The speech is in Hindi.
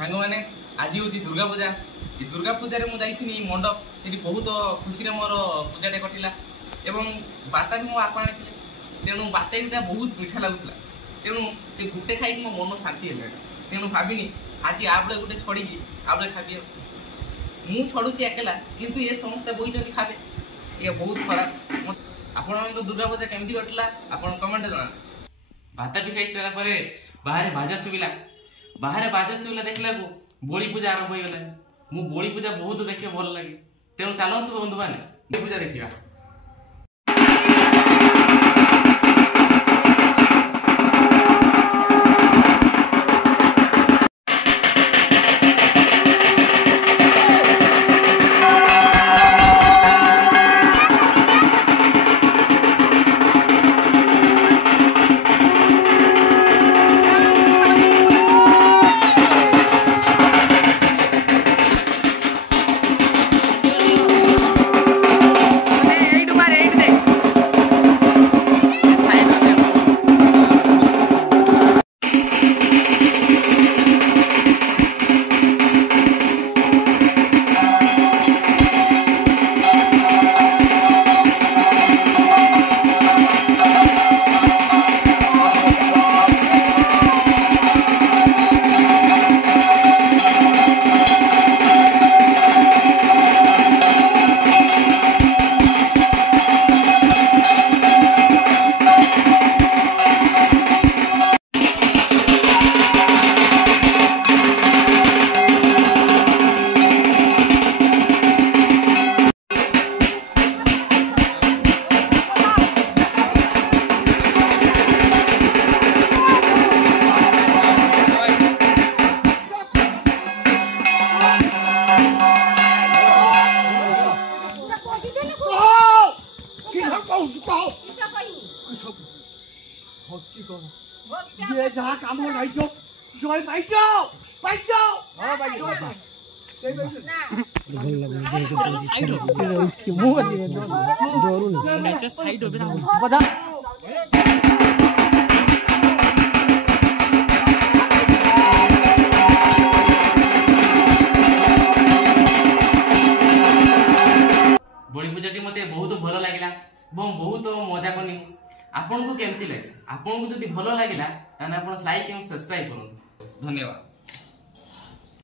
सांग मैंने आज हूँ दुर्गा पूजा दुर्गा पूजा मुझे मंडप ये बहुत खुशी मोर पूजाटे कटिला एवं बाटा भी मो आपा आनी तेणु बाटा बहुत मीठा लगुला तेणु से गोटे खाई मो मन शांति है तेणु भाविनी आज आबड़े गोटे छड़ी आबड़े खाबी मु छड़ुची एकेला किंतु ये समस्ते बोई खाबे ये बहुत खराब आपण दुर्गा पूजा केमती कटिला आपण कमेंट जना भाता भी खाई सारा पर बाहर बाजा शुविला देखला को बोली पूजा आरंभ हो गला मु बोली पूजा बहुत देखिए भल लगे तेणु चलतु बंधु मैंने पूजा देखा ये जहाँ काम हो रही जो जोई भाई जाओ हाँ भाई जाओ उसकी मुंह जी में डोरू नेचर साइड हो बिना बजा बड़ी पूजाटी मते बहुत भल लागिला बहुत मजा करनी आपन को केमती लगे आपन को जदि भल लागिला ताने आपन लाइक एवं सब्सक्राइब करନ୍ତୁ धन्यवाद।